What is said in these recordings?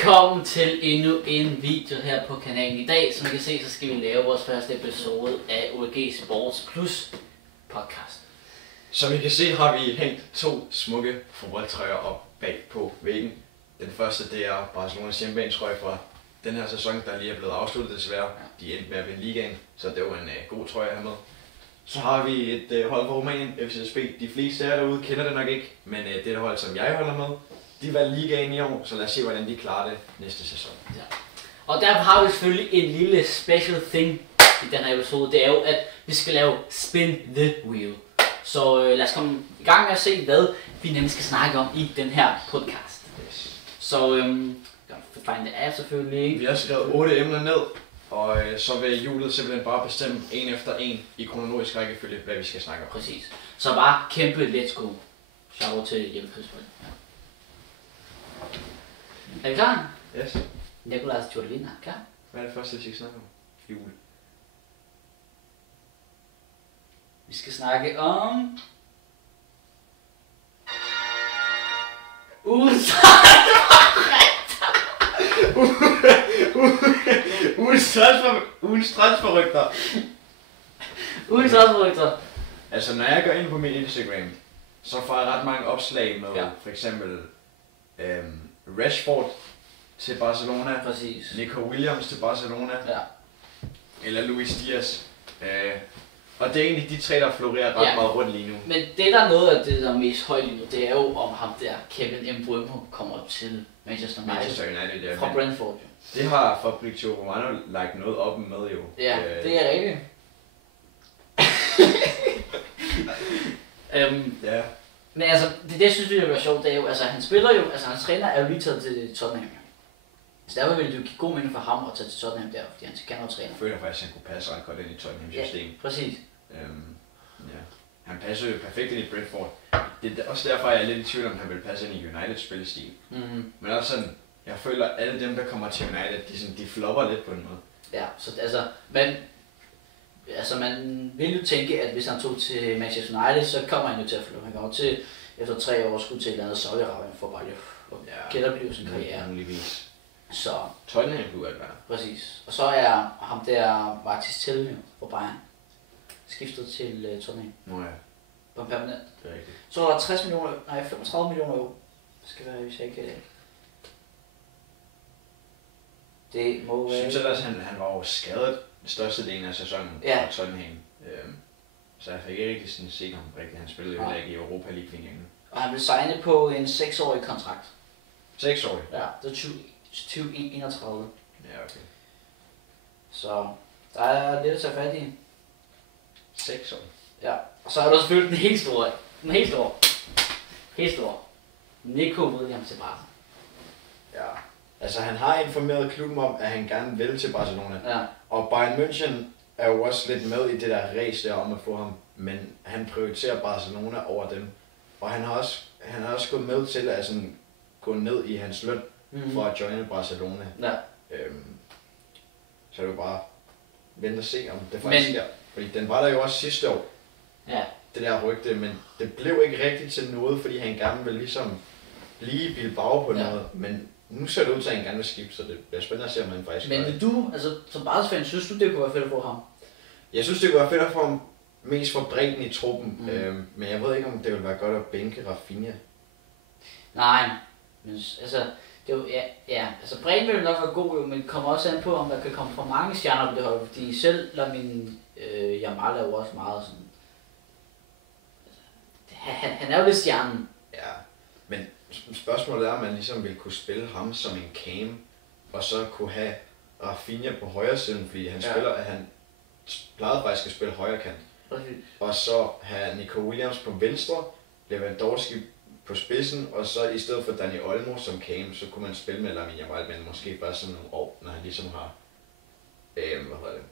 Velkommen til endnu en video her på kanalen. I dag, som I kan se, så skal vi lave vores første episode af OG Sports Plus podcast. Som I kan se, har vi hængt to smukke fodboldtrøjer op bag på væggen. Den første, det er Barcelonas hjemmebanetrøje fra den her sæson, der lige er blevet afsluttet desværre. De endte med at vinde ligaen, så det var en god trøje at have med. Så har vi et hold fra Rumænien, FCSB. De fleste af jer derude kender det nok ikke, men det er et hold, som jeg holder med. De vandt ligaen i år, så lad os se, hvordan de klarer det næste sæson. Ja. Og derfor har vi selvfølgelig en lille special thing i den her episode. Det er jo, at vi skal lave Spin the Wheel. Så lad os komme i gang med at se, hvad vi nemlig skal snakke om i den her podcast. Yes. Så find det er selvfølgelig. Vi har skrevet 8 emner ned, og så vil hjulet simpelthen bare bestemme en efter en i kronologisk rækkefølge, hvad vi skal snakke om. Præcis. Så bare kæmpe let's go. Shout til Jeppe Krigsbold. Ja. Er vi klar? Yes. Nicolas Tjordelina, klar? Hvad er det første, vi skal snakke om? Jul. Vi skal snakke om... Ugens transferrygter. Ugens transferrygter. Altså, når jeg går ind på min Instagram, så får jeg ret mange opslag med for eksempel Rashford til Barcelona, Præcis. Nico Williams til Barcelona, eller Luis Diaz. Og det er egentlig de tre, der florerer ret meget rundt lige nu. Men det der er noget af det, der er mest højt lige nu, det er jo om ham der, Kevin Mbeumo, kommer til Manchester United, ja, fra Brentford. Det har Fabrizio Romano lagt noget op med jo. Ja, det er rigtigt. Ja. Men altså, det synes vi jo er sjovt, det er jo, altså han spiller jo, altså hans træner er jo lige taget til Tottenham. Så derfor ville det jo give god mening for ham at tage til Tottenham der, fordi han kan noget træner. Jeg føler faktisk, at han kunne passe ret godt ind i Tottenham system. Ja, præcis. Ja. Han passer jo perfekt ind i Brentford. Det er også derfor, jeg er lidt i tvivl om, han vil passe ind i Uniteds spillestil. Men også sådan, jeg føler, at alle dem, der kommer til United, de flopper lidt på en måde. Ja, så man vil jo tænke, at hvis han tog til Manchester United, så kommer han jo til at floppe. Han kommer til, efter 3 år, skulle til et eller andet Saudi-Arabien for bare lige at genopleve sin karriere. Muligvis. Så Tottenham kunne godt være. præcis. Og så er ham der Martis Tell fra Bayern skiftet til Tottenham. Nå ja, På en permanent. det er rigtigt. Så er der 35 millioner euro. Det skal være, hvis jeg ikke... Det må være... Jeg synes ellers, han var jo skadet størstedelen af sæsonen for Tottenham. Så jeg fik ikke rigtig sådan set ham rigtigt. Han spillede jo heller ikke i Europa League-finalen. Og han blev signet på en 6-årig kontrakt. 6-årig? Ja, det er 2031. Ja, okay. Så der er lidt at tage fat i. 6 år? Ja, og så er der selvfølgelig den helt store. Helt store. Nico Williams til Barca. Ja. Altså han har informeret klubben om, at han gerne vil til Barcelona. Ja. Og Bayern München er jo også lidt med i det der race der om at få ham. Men han prioriterer Barcelona over dem. Og han har også gået med til at sådan gå ned i hans løn for at joine Barcelona. Ja. Så er det jo bare vente og se, om det faktisk sker. Fordi den var der jo også sidste år. Ja. Det der rygte, men det blev ikke rigtigt til noget, fordi han gerne vil ligesom blive Bilbao på noget. Men nu ser det ud til, at han gerne vil skifte, så det bliver spændende at se, om han faktisk men vil du, altså som Barca-fan, synes du, det kunne være fedt at få ham? Jeg synes, det kunne være fedt at få ham mest for bredden i truppen. Men jeg ved ikke, om det ville være godt at bænke Rafinha. Nej, men altså... Det er jo, altså bredden vil nok være god, men det kommer også an på, om der kan komme for mange stjerner på det hold, fordi selv Lamine Yamal er jo også meget sådan... Han er jo lidt stjernen. Ja, men spørgsmålet er, om man ligesom ville kunne spille ham som en cam, og så kunne have Rafinha på højre siden, fordi han han plejede faktisk at spille højre kant. Og så have Nico Williams på venstre, Lewandowski på spidsen, og så i stedet for Dani Olmo som cam, så kunne man spille med Lamine Yamal, men måske bare sådan nogle år, når han ligesom har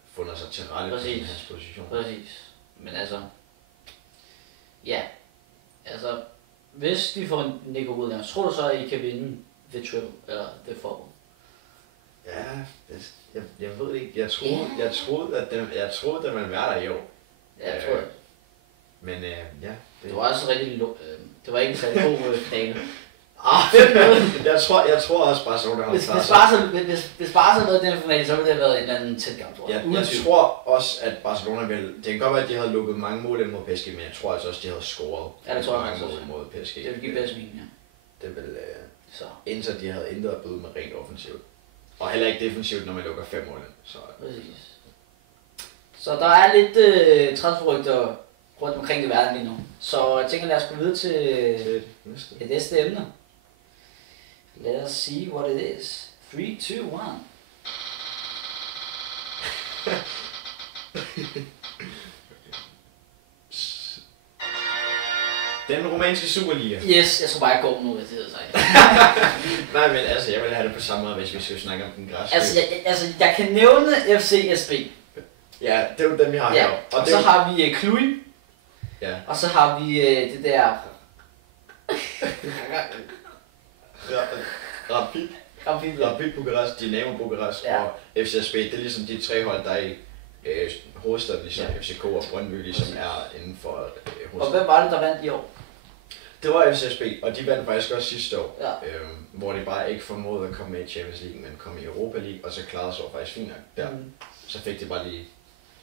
fundet sig til rette på hans position. Præcis. Men altså, ja, altså, hvis de får Nico Williams, tror du så, at I kan vinde The Triple, eller The Four? Ja, jeg ved ikke, jeg troede, at den ville være der i år. Ja, jeg tror det. Men ja. Det var også rigtig, det var ikke en særlig god finale. Jeg tror også Barcelona har Hvis Barca havde været i den finale, så ville det have været en eller anden tæt kamp, tror jeg. Jeg tror også, at Barcelona ville... Det kan godt være, at de havde lukket mange mål ind mod PSG, men jeg tror altså også, at de havde scoret mange mål mod PSG. Det ville give bedst mening, ja. Det ville... Indtil de havde intet at byde med rent offensivt. Og heller ikke defensivt, når man lukker 5 mål ind. Så... Præcis. Så der er lidt transferrygter rundt omkring i verden lige nu. Så jeg tænker, lad os gå videre til det næste emne. Let us see what it is. 3, 2, 1. Den romanske Superliga. Yes, jeg tror bare, jeg går nu, hvis det hedder sig. Nej, men altså, jeg vil have det på samme måde, hvis vi skal snakke om den græske. Jeg kan nævne FCSB. Ja, det er jo dem, vi har her. Og så har vi Cluj. Ja. Og så har vi det der... Rapid Bukarest, Dynamo Bukarest og FCSB. Det er ligesom de 3 hold, der er i hovedstaden, ligesom FCK og Brøndby, ligesom er inden for hovedstaden. Og hvem var det, der vandt i år? Det var FCSB, og de vandt faktisk også sidste år, hvor de bare ikke formåede at komme med i Champions League, men kom i Europa League, og så klarede sig faktisk fint nok der. Så fik de bare lige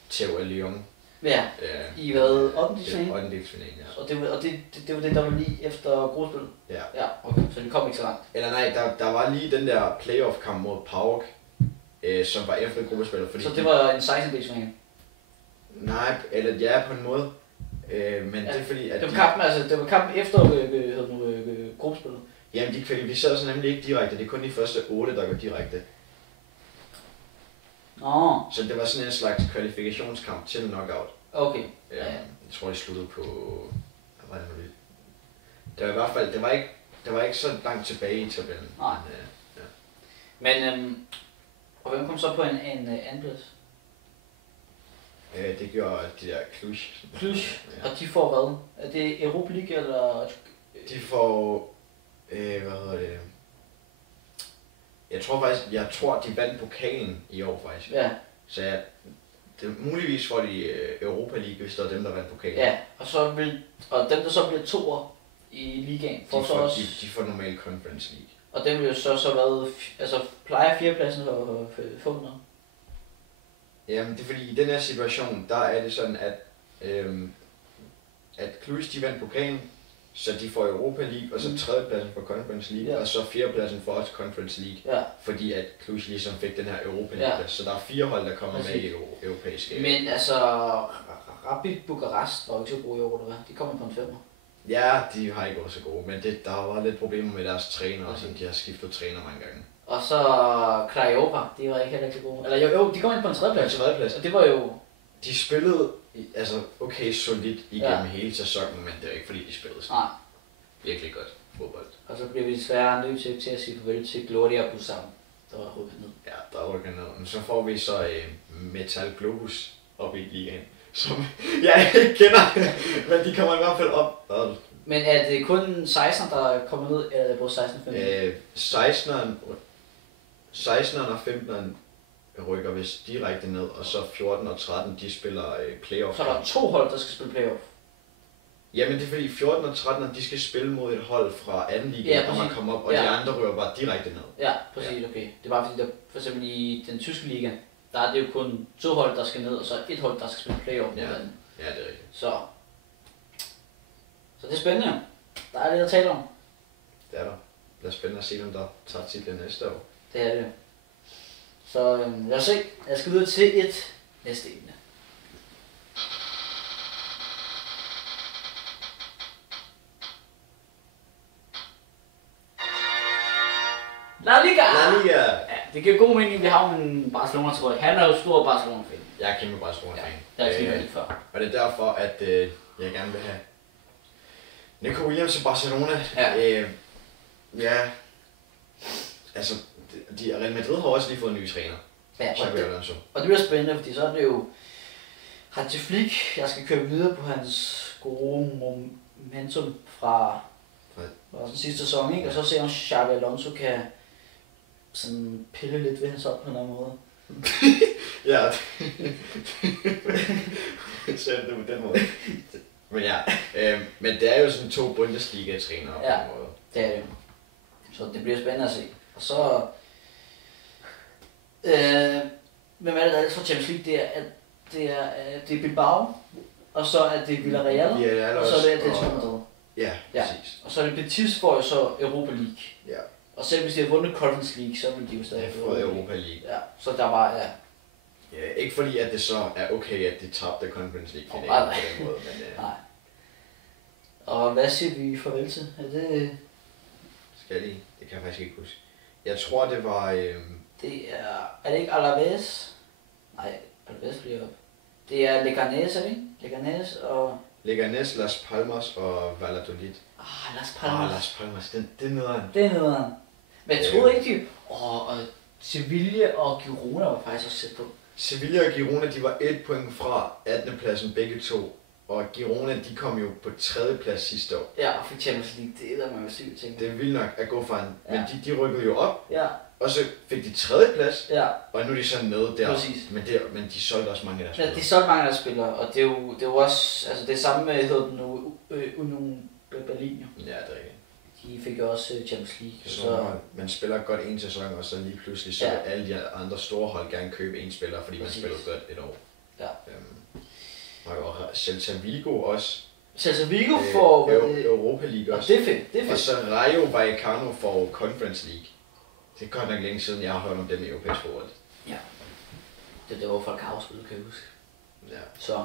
Theo af Lyon. Ja, i hvad? 8. finalen? 8. finalen, ja. Og det var det, der var lige efter gruppespillet? Ja. Okay, så de kom ikke så langt? Eller nej, der var lige den der playoff-kamp mod PAOK, som var efter gruppespillet. Fordi så det var en 16. finale? Nej, eller ja, på en måde. Men det er fordi, at det var kampen efter gruppespillet? Jamen, de kvalificerede sig nemlig ikke direkte. Det er kun de første 8, der går direkte. Så det var sådan en slags kvalifikationskamp til knockout. Okay. Jeg tror, de sluttede på... Hvad var det nu? Det var i hvert fald... Det var ikke så langt tilbage i tabellen. Nej. Men og hvem kom så på en anden plads? Det gjorde de der Cluj. Og de får hvad? Er det Europa League eller? De får... hvad hedder det? Jeg tror de vandt pokalen i år faktisk. Ja. Så muligvis får de Europa League, hvis det er dem, der vandt pokalen. Ja, og dem, der så bliver toer i ligaen, de får normalt Conference League. Og dem vil jo så været, altså plejer 4. pladsen at få noget? Jamen, det er fordi i den her situation, der er det sådan, at Cluj, de vandt pokalen, så de får Europa League, og så 3. pladsen for Conference League, og så 4. pladsen for også Conference League, fordi at Cluj ligesom fik den her Europa League plads. Så der er 4 hold, der kommer med i europæiske. Men altså, Rapid Bukarest var jo ikke så gode i år, eller hvad? De kommer på en 5'er. Ja, de har ikke været så gode, men der var lidt problemer med deres træner, og sådan, de har skiftet træner mange gange. Og så Craiova, de var ikke heller ikke så gode. Eller jo, de kom ind på en 3. plads. Og det var jo... De spillede okay solidt igennem hele sæsonen, men det er ikke fordi de spillede sådan virkelig godt fodbold. Og så bliver vi desværre nødt til at sige farvel til Gloria Busan, der var rykket ned. Ja, der var rykket ned. Men så får vi så Metal Globus op i ligaen, som jeg ikke kender, men de kommer i hvert fald op. Men er det kun 16, der er kommet ned, eller er det både 16 og 15? 16'eren og 15'eren rykker vist direkte ned, og så 14 og 13, de spiller playoff. Så der er 2 hold, der skal spille playoff? Jamen det er fordi 14 og 13, de skal spille mod et hold fra anden liga, og man kommer op, og de andre rykker bare direkte ned. Ja, præcis, okay. Det er bare fordi, der for eksempel i den tyske liga, der er det jo kun 2 hold, der skal ned, og så 1 hold, der skal spille playoff. Ja, det er rigtigt. Så det er spændende. Der er lidt at tale om. Det er der. Det er spændende at se, om der tager titlen næste år. Det er det. Så lad os se. Jeg skal videre til et næste emne. La Liga! Ja, det giver god mening, vi har en Barcelona-trøje. Han er jo stor Barcelona-fan. Jeg er kæmpe Barcelona-fan. Det har jeg lige før. Og det er derfor, at jeg gerne vil have Nico Williams til Barcelona. Altså, Real Madrid har også lige fået en ny træner. Ja, og det bliver spændende, fordi så er det jo Hansi Flick, jeg skal køre videre på hans gode momentum fra den sidste sæson, ikke? Og så ser om Xabi Alonso kan sådan pille lidt ved hans op på en eller anden måde. Ja, så er det på den måde. Men ja, men det er jo sådan 2 Bundesliga-trænere på en måde. Det er det. Så det bliver spændende at se. Og så... hvem er det, der er for Champions League? Det er Bilbao, og så er det Villarreal, og så er det Atletico Madrid. Ja, præcis. Og så er det Betis får jo så Europa League. Ja. Og selv hvis de har vundet Conference League, så vil de jo stadig få Europa League. Ja, så der var, ja. Ja, ikke fordi at det så er okay, at de tabte Conference League finalen på den måde, men nej. Og hvad siger vi farvel til? Er det... Skal de? Det kan jeg faktisk ikke huske. Jeg tror det var... Det er det ikke Alaves? Nej, Alaves bliver op. Det er Leganés, er det ikke? Leganés, Las Palmas og Valladolid. Las Palmas. Det er nederen. Det er nederen. Men jeg troede ikke, og Sevilla og Girona var faktisk også set på. Sevilla og Girona, de var 1 point fra 18. pladsen begge to. Og Girona, de kom jo på 3. plads sidste år. Ja, og fik Champions League, det er der man jo sygt ting. Det er vildt nok at gå fra en, men de rykkede jo op. Ja. Og så fik de 3. plads, og nu er de så nede der. Præcis. Men de solgte også mange af deres spillere. Ja, de solgte mange af deres spillere, og det er jo også, altså det samme med, hedder den nu, Union Berlin jo. Ja, det er rigtigt. De fik jo også Champions League. Så man spiller godt en sæson, og så lige pludselig så alle de andre store hold gerne købe en spiller, fordi man spiller godt et år. Ja. Og Celta Vigo også. Celta Vigo får Europa League også. Det er fedt. Og så Rayo Vallecano får Conference League. Det er godt nok længe siden, jeg har hørt om dem i europæisk fodbold. Ja. Det var folk afspillet, kan jeg huske. Ja. Så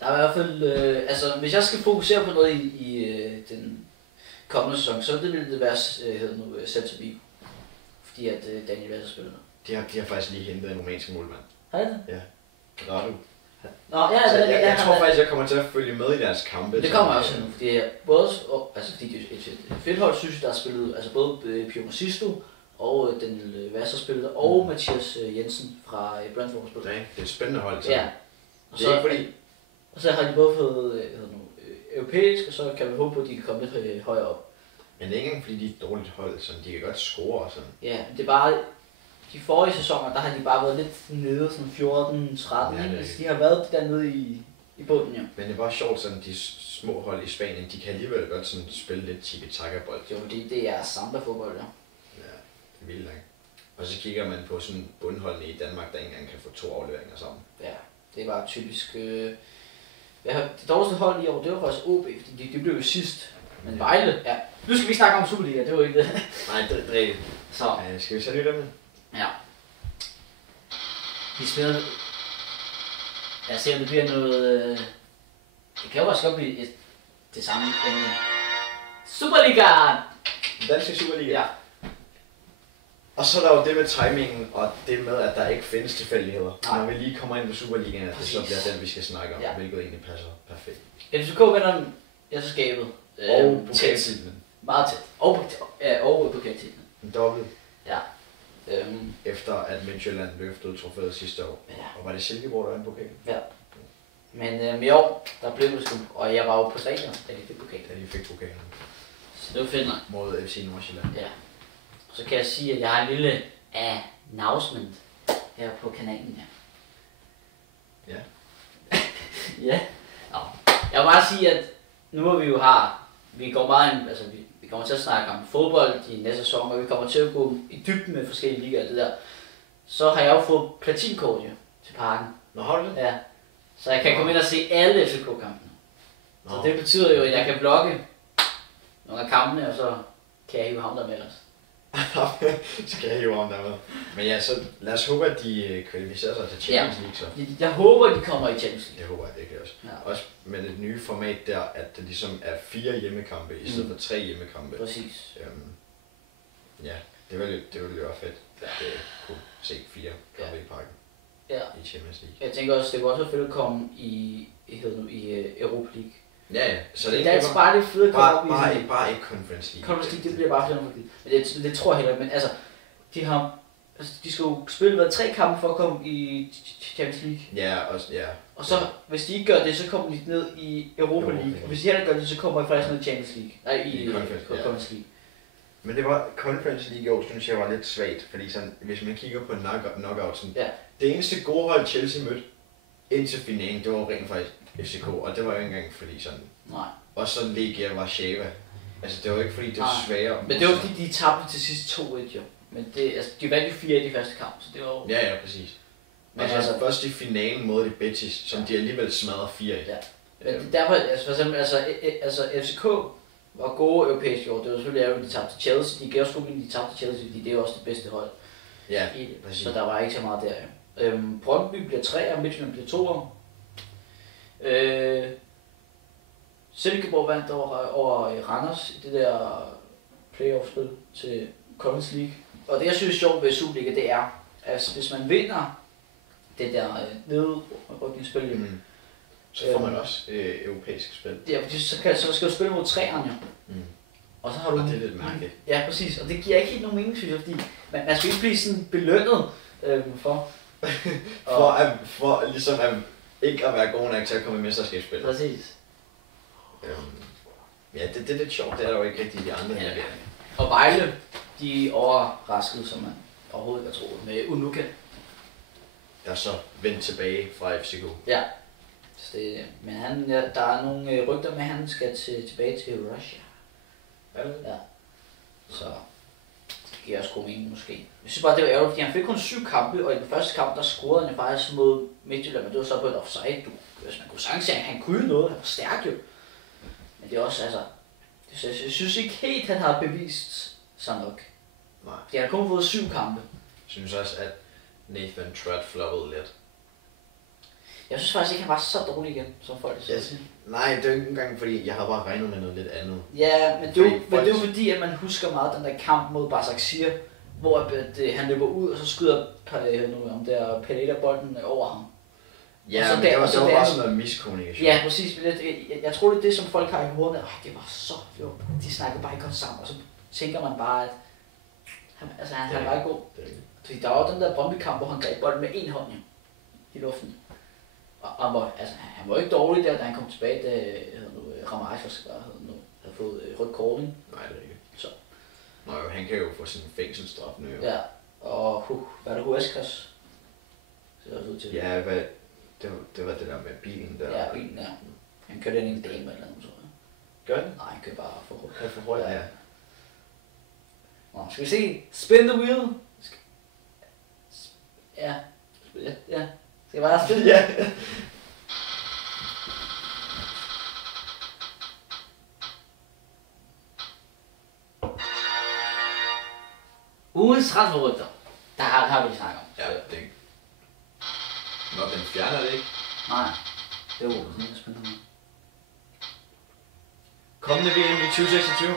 der er i hvert fald, altså hvis jeg skal fokusere på noget i den kommende sæson, så det ville det være Celta Vigo. Fordi at Daniel Vaz har spillet noget. De har faktisk lige hentet en romansk målmand. Har de det? Ja. Radu. Nå, ja, jeg tror faktisk, jeg kommer til at følge med i deres kampe. Det kommer også nu, fordi både, altså fordi det er et fedt hold, synes jeg, der har spillet, altså både Pio Sisto og Daniel Vaz har spillet, og Mathias Jensen fra Brentford har spillet. Det er et spændende hold. Ja. Og det er ikke fordi... Og så har de både fået europæisk, og så kan vi håbe på, at de kan komme lidt højere op. Men det er ikke engang fordi, de er et dårligt hold, så de kan godt score og sådan. Ja, det er bare... De forrige sæsoner, der har de bare været lidt nede, sådan 14-13, ja, altså, de har været dernede i bunden, jo. Men det er bare sjovt, sådan de små hold i Spanien, de kan alligevel godt sådan spille lidt tiki-taka-bold. Jo, det er samba-fodbold, ja. Ja, det er vildt nok. Og så kigger man på sådan bundholdene i Danmark, der ikke engang kan få 2 afleveringer sammen. Ja, det var typisk... det dårligste hold i år, det var faktisk OB, fordi de blev jo sidst. Men Vejle, ja. Nu skal vi snakke om Superliga, det var ikke det. Nej, det er rigtigt. Så. Skal vi så lytte med? Ja. Vi spiller... Jeg ser, om det bliver noget... Det kan jo også godt blive det samme emne. Superliga! Danske Superliga? Ja. Og så er der jo det med timingen, og det med, at der ikke findes tilfældigheder. Når vi lige kommer ind på Superligaen, at det så bliver den, vi skal snakke om, hvilket egentlig passer perfekt. FCK vinder mesterskabet. Og pokaltitlen. Meget tæt. Og pokaltitlen. En dobbelt. Ja. Efter at Midtjylland løftede trofæet sidste år. Ja. Og var det Silkeborg, der vandt pokalen? Ja. Men i år, der blev det sgu, og jeg var jo på stadion, da de fik pokalen. Da de fik pokalen. Så det var fedt nok. Mod FC Nordsjælland. Ja. Så kan jeg sige, at jeg har en lille announcement her på kanalen, ja. Ja. Nå. Jeg vil bare sige, at nu hvor vi jo vi går meget ind, altså vi kommer til at snakke om fodbold i næste sæson, og vi kommer til at gå i dybden med forskellige ligaer og det der. Så har jeg jo fået platinkort jo til parken. Nå, har du det? Ja. Så jeg kan komme ind og se alle FCK-kampene. Så det betyder jo, at jeg kan vlogge nogle af kampene, og så kan jeg hive ham der med os. Så kan jeg hive ham der med. Men ja, så lad os håbe, at de kvalificerer sig til Champions League så. Jeg håber, de kommer i Champions League. Det håber jeg, det kan jeg også. Ja. Også med det nye format der, at det ligesom er 4 hjemmekampe i stedet for 3 hjemmekampe. Præcis. Ja, det ville jo være fedt, at det kunne se 4 kampe i parken. Ja. I Champions League. Jeg tænker også, det kunne også være fedt at komme i Europa League. Ja, så det er ikke bare det fede kamp. Bare ikke Conference League. Conference League, det bliver bare fedt. Men det tror jeg heller ikke, men altså, de skal jo spille 3 kampe for at komme i Champions League. Ja, også, ja. Og så, hvis de ikke gør det, så kommer de ned i Europa League. Og hvis de heller gør det, så kommer de faktisk ned i Champions League. Nej, i Conference League. Men det var Conference League i år, synes jeg var lidt svagt, fordi sådan, hvis man kigger på knockoutsen, det eneste gode hold Chelsea mødte indtil finalen, det var rent faktisk FCK, og det var jo ikke engang fordi sådan. Nej. Og så Legia Warszawa. Altså det var ikke fordi det er sværere. Men det var fordi de tabte til sidst 2-1 jo. Men det, altså, de vandt jo 4 i de første kamp, så det var jo... Ja, præcis. Men altså først i finalen mod de Betis, som de alligevel smadrede 4-1. Ja. Men derfor, altså for eksempel, altså FCK var gode europæiske år. Det var selvfølgelig ærgerligt, de tabte til Chelsea. De gav også de tabte til Chelsea, fordi det er også det bedste hold. Ja, præcis. Så der var ikke så meget der. Brøndby bliver 3'er, Midtjylland bliver 2'er. Silkeborg vandt over Randers i det der playoff-spil til Conference League. Og det jeg synes er sjovt ved Superliga, det er, at hvis man vinder det der nedrykningsspil, så får man også europæisk spil. Ja, så skal du spille mod 3'eren jo. Og så har du... Og det er lidt mærkeligt. Ja, præcis. Og det giver ikke helt nogen mening, synes jeg, fordi man skal ikke blive sådan belønnet for... for ligesom ikke at være god nok til at komme i mesterskabsspil. Præcis. Ja, det er lidt sjovt. Det er der jo ikke rigtig de andre. Ja. Og Vejle, de er overrasket, som man overhovedet ikke har troet, med Unuka. Der er så vendt tilbage fra FCK. Ja. Men der er nogle rygter med, at han skal tilbage til Russia. Ja. Så det giver også god mening måske. Jeg synes bare, det var ærgerligt, fordi han fik kun 7 kampe, og i den første kamp, der scorede han faktisk mod Midtjylland, men det var så på et offside. Hvis man kunne sagtens sige, at han kunne noget, han var stærk jo. Men det er også, altså, jeg synes ikke helt, han har bevist sig nok. Nej. De har kun fået 7 kampe. Jeg synes også, at Nathan Trott floppede lidt. Jeg synes faktisk ikke, han var så dårlig igen, som folk siger. Nej, det er jo ikke engang, fordi jeg havde bare regnet med noget lidt andet. Ja, men det er jo fordi, at man husker meget den der kamp mod Başakşehir, hvor han løber ud, og så skyder Pereira bolden over ham. Ja, men det var bare sådan noget miskommunikation. Ja, præcis. Jeg tror, det er det, som folk har i hovedet. Det var så fjort. De snakker bare ikke godt sammen, og så tænker man bare, at han var ikke god. Fordi der var den der Brøndby-kamp, hvor han greb bolden med en hånd i luften. Og han var ikke dårlig der, da han kom tilbage, da Ramarsh havde fået rødt kort. Nej, det er ikke. Så. Nå, han kan jo få sådan en fængselsstraf nu jo. Ja, og hvad er det, Huescas? Det også ud til. Ja, det var det der med bilen der. Ja, bilen der. Han kørte ind i en dame eller noget, tror jeg. Gør den? Nej, han kørte bare for hurtigt. Han for hurtigt, ja. Nå, skal vi se? Spin the wheel! Ja. Ja. Skal jeg bare spille? Ja. Ugens transferrygter. Der har vi snakket om. Ja, det er. Nå, den fjerner det ikke. Nej. Det er jo sådan noget spændende. Kommende VM i 2026.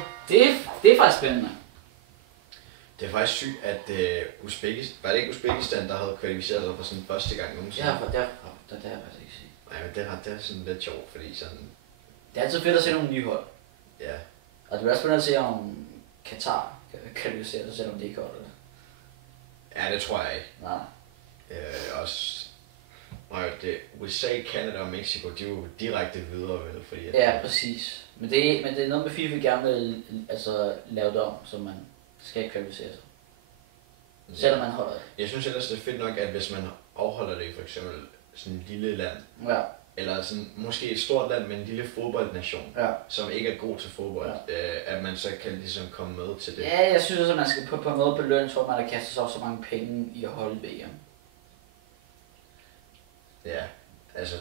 Det er faktisk spændende. Det er faktisk sygt, at var det ikke Uzbekistan, der havde kvalificeret sig for sådan første gang nogensinde? Ja, for det har jeg faktisk ikke set. Nej, men det er sådan lidt sjovt, fordi sådan... Det er altid fedt at se nogle nye hold. Ja. Og det bliver også spændende at se, om Katar kan kvalificere sig, selvom det ikke holder det. Ja, det tror jeg ikke. Nej. Også... Nej, det USA, Canada og Mexico, de er jo direkte videre, vel? Fordi at, ja, præcis. Men det er noget med FIFA gerne vil lave det om, så man skal kvalificere sig. Selvom man holder det. Jeg synes ellers, det er fedt nok, at hvis man afholder det i for eksempel sådan et lille land, ja. Eller sådan, måske et stort land med en lille fodboldnation, ja. som ikke er god til fodbold, at man så kan ligesom komme med til det. Ja, jeg synes også, at man skal på en måde belønnes for, at man har kastet sig så mange penge i at holde VM. Ja, altså,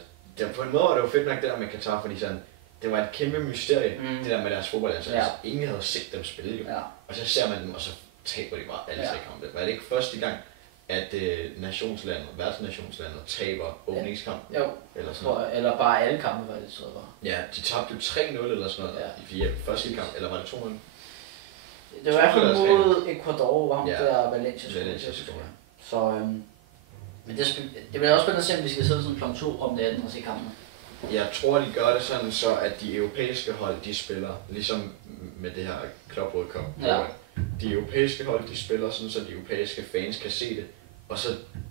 på en måde var det jo fedt nok det der med Katar, fordi sådan, det var et kæmpe mysterie, det der med deres fodbold. Altså, ingen havde set dem spille jo. Ja. Og så ser man dem, og så taber de bare alle 3 kampe. Var det ikke første gang, at værtsnationslandet taber åbningskampen? Jo, eller sådan noget? Eller bare alle kampe, var det, tror jeg bare. Ja, de tabte jo 3-0 eller sådan noget i første kamp, eller var det 2-0? Det var i hvert fald mod Ecuador, hvor ham der Valencia. Så, men det bliver også spændende at se, om vi skal sidde sådan kl. 2 om natten og se kampen. Jeg tror, de gør det sådan, så at de europæiske hold, de spiller, ligesom med det her Club World Cup. Ja. De europæiske hold, de spiller sådan, så de europæiske fans kan se det. Og så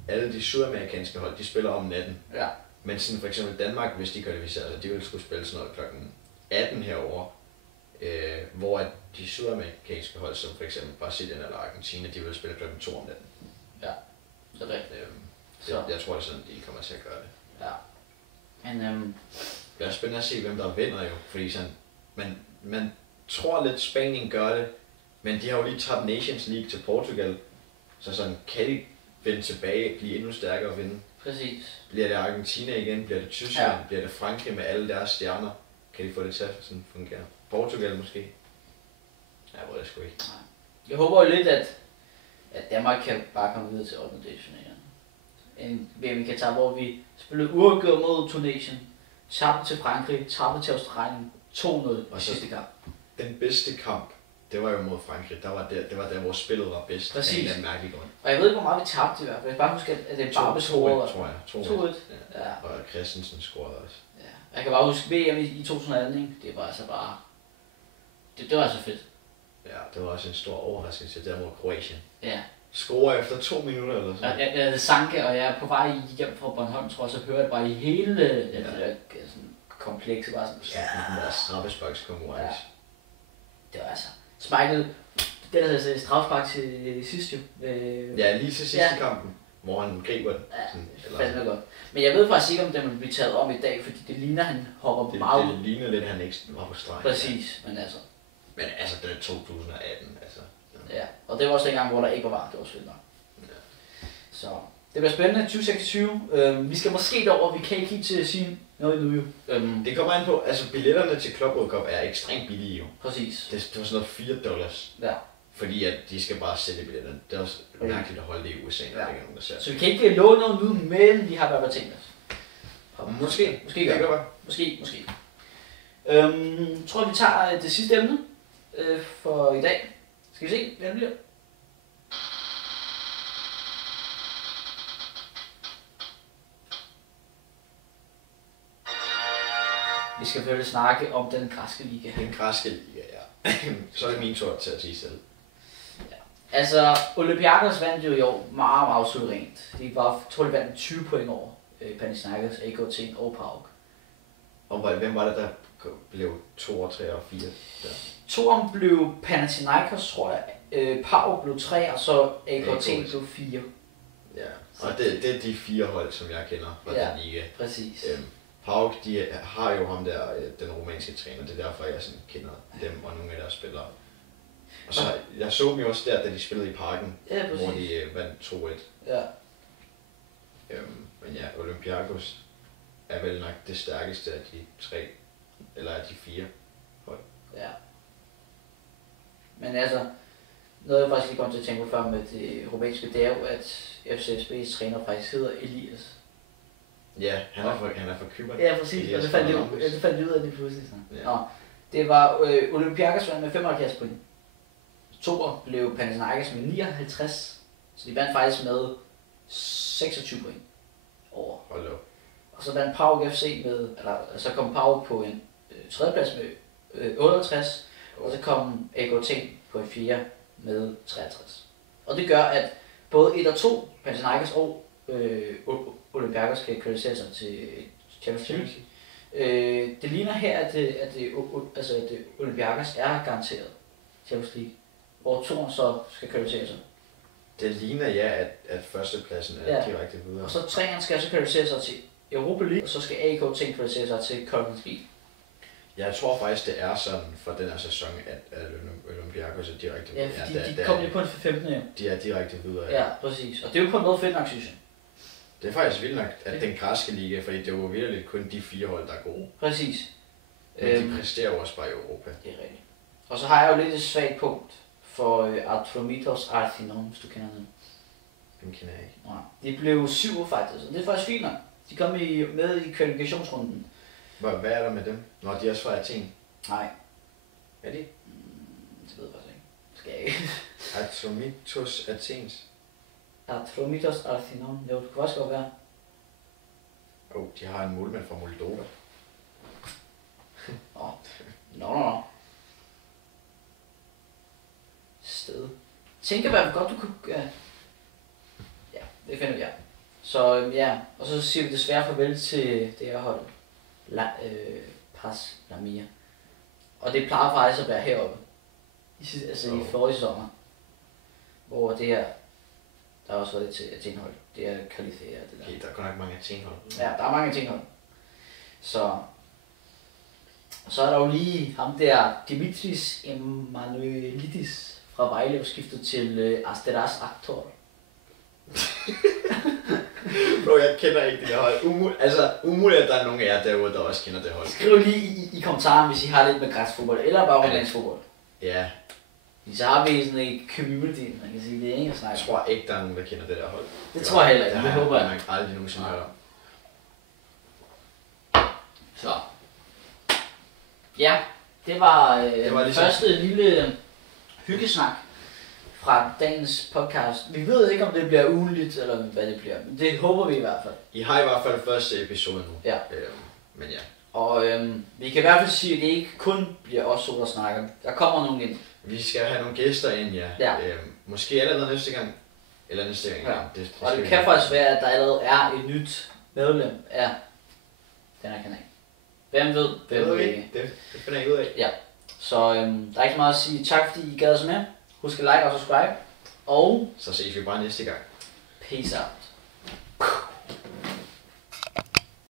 alle de sydamerikanske hold, de spiller om natten. Ja. Men sådan for eksempel Danmark, hvis de kvalificerer sig, de ville skulle spille sådan noget klokken 18 herovre. Hvor at de sydamerikanske hold, som for eksempel Brasilien eller Argentina, de vil spille klokken 2 om natten. Ja, det er rigtigt. Jeg tror, det er sådan, de kommer til at gøre det. Ja. Men det er spændende at se, hvem der vinder jo, fordi sådan, man tror lidt, Spanien gør det, men de har jo lige tabt Nations League til Portugal. Så sådan, kan de vende tilbage, blive endnu stærkere og vinde? Præcis. Bliver det Argentina igen? Bliver det Tyskland? Bliver det Frankrig med alle deres stjerner? Kan de få det til at sådan fungere? Portugal måske? Jeg ved det sgu ikke. Nej. Jeg håber jo lidt, at Danmark kan bare komme videre til 8. turneringen. En VM i Katar, hvor vi spillede uafgjort mod Tunesien, tabte til Frankrig, tabte til Australien, 2-0 i sidste kamp. Den bedste kamp, det var jo mod Frankrig. Det var der, hvor spillet var bedst. Præcis. Af en mærkelig grund. Og jeg ved ikke, hvor meget vi tabte i hvert fald. Jeg kan bare huske, at det bare bescorede. Tror jeg. 2-1. Ja. Og Christensen scorede også. Ja. Jeg kan bare huske VM i 2018, ikke? Det var altså bare... Det var altså fedt. Ja, det var også en stor overraskelse der mod Kroatien. Ja. Scorer efter 2 minutter eller sådan. Jeg havde Sanke, og jeg er på vej hjem fra Bornholm, tror jeg, så hører jeg bare i hele det der sådan komplekse bare sådan... Ja, den der straffesparkskonkurrence. Ja. Det var altså... Schmeichel, den havde strafspark til sidst jo. Ja, lige til sidste kampen, hvor han griber den. Ja, det godt. Men jeg ved faktisk ikke, om den vil blive taget om i dag, fordi det ligner, han hopper meget ud. Det ligner lidt, han ikke var på stregen. Præcis, men altså... Men altså, det er 2018, altså. Ja, og det var også dengang, hvor der ikke var, det var selvfølgelig. Ja. Så det bliver spændende, 2026. Vi skal måske derover, vi kan ikke helt til at sige noget nu jo. Det kommer an på, altså billetterne til Club World Cup er ekstremt billige jo. Præcis. Det var sådan noget $4. Ja. Fordi at de skal bare sælge billetterne. Det er også mærkeligt at holde det i USA, når der ikke er nogen, der ser. Så vi kan ikke love noget nu, men vi har i hvert fald tænkt os. Måske gør det. Måske. Tror vi tager det sidste emne for i dag. Skal vi se, hvad det bliver? Vi skal selvfølgelig snakke om den græske liga. Den græske liga, ja. Så er det min tur til at sige selv. Ja. Altså, Olympiakos vandt jo i år meget, meget suverænt. De var, tror jeg, vandt 20 point over Panathinaikos, AEK Athen og PAOK. Og hvem var det, der blev 2, 3 og 4? Der? Toren blev Panathinaikos, tror jeg. PAOK blev 3, og så AEK Athen blev 4. Ja, og det er de 4 hold, som jeg kender fra den liga. Præcis. PAOK, de har jo ham der, den romanske træner, det er derfor, jeg sådan kender dem og nogle af deres spillere. Og så, jeg så dem jo også der, da de spillede i Parken, hvor de vandt 2-1. Ja. Men ja, Olympiakos er vel nok det stærkeste af de 3, eller af de 4 hold. Ja. Men altså, noget jeg faktisk lige kom til at tænke på før med det rumænske, det er jo, at FCSB's træner faktisk hedder Elias. Ja, han er fra Cypern. Ja, præcis, og det fandt jeg ud af det pludselig. Ja. Nå, det var Olympiakos vandt med 75 point. Toer blev Panathinaikos med 59, så de vandt faktisk med 26 point over. Hold op. Og så vandt PAOK FC med, så kom PAOK på en tredjeplads med 68, og så kom AEK Athen på en 4 med 63. Og det gør, at både 1 og 2, Panathinaikos og Olympiakos kan kvalificere sig til Champions League. Det ligner her, at det Olympiakos er garanteret Champions League, hvor toren så skal kvalificere sig. Det ligner at førstepladsen er direkte videre. Og så treeren skal så kvalificere sig til Europa League, og så skal AEK Athen kvalificere sig til Conference League. Jeg tror faktisk, det er sådan for den her sæson, at Olympiakos er direkte videre. Ja, fordi de kom lige på en 15. De er direkte videre. Ja, præcis. Og det er jo på en måde fedt nok, synes jeg. Det er faktisk vildt nok, at den græske liga, fordi det er jo virkelig kun de 4 hold, der er gode. Præcis. Men de præsterer jo også bare i Europa. Det er rigtigt. Og så har jeg jo lidt et svagt punkt for Atromitos Arthinon, hvis du kender dem. Dem kender jeg ikke. Nej. De blev 7 faktisk, og det er faktisk fint nok. De kom med i kvalifikationsrunden. Hvad er der med dem? Nå, de er også fra Athen. Nej. Er de? Det ved jeg faktisk ikke. Skal jeg ikke. Atromitos Athens. Atromitos Arthinon. Jo, det kunne også godt være. De har en målmand fra Moldova. Nå. Sted. Tænker i hvert fald godt, du kunne... Ja, det finder vi. Så ja, og så siger vi desværre farvel til det her hold. Pas Lamia. Og det plejer faktisk at være heroppe. I forrige sommer. Hvor det her... Der har også været til Athenhold. Det er Kalifea. Der er godt nok mange Athenhold. Ja, der er mange Athenhold. Så... Så er der jo lige ham der, Dimitris Emanuelidis fra Vejle, skiftet til Asteras Aktor. Bro, jeg kender ikke det der hold. Umuligt, at der er nogen af jer derude, der også kender det hold. Skriv lige i kommentaren, hvis I har lidt med græsfodbold, eller bare romandsfodbold. Ja. Så har vi sådan et community, man kan sige, det er ikke at snakke. Jeg tror ikke, der er nogen, der kender det der hold. Det tror jeg heller ikke, det håber jeg. Man har aldrig nogensinde hørt om. Så. Ja, det var, det var ligesom første lille hyggesnak fra dagens podcast. Vi ved ikke, om det bliver ugenligt, eller hvad det bliver, men det håber vi i hvert fald. I har i hvert fald første episode nu. Ja. Men ja. Og vi kan i hvert fald sige, at det ikke kun bliver os to, der snakker. Der kommer nogen ind. Vi skal have nogle gæster ind, ja. Måske allerede næste gang. Eller næste gang. Ja. Og det kan faktisk være, at der allerede er et nyt medlem af den her kanal. Hvem ved? Hvem ved ikke? Det finder jeg ud af. Ja. Så der er ikke meget at sige tak, fordi I gad os med. Husk at like og subscribe. Og så ses vi bare næste gang. peace out.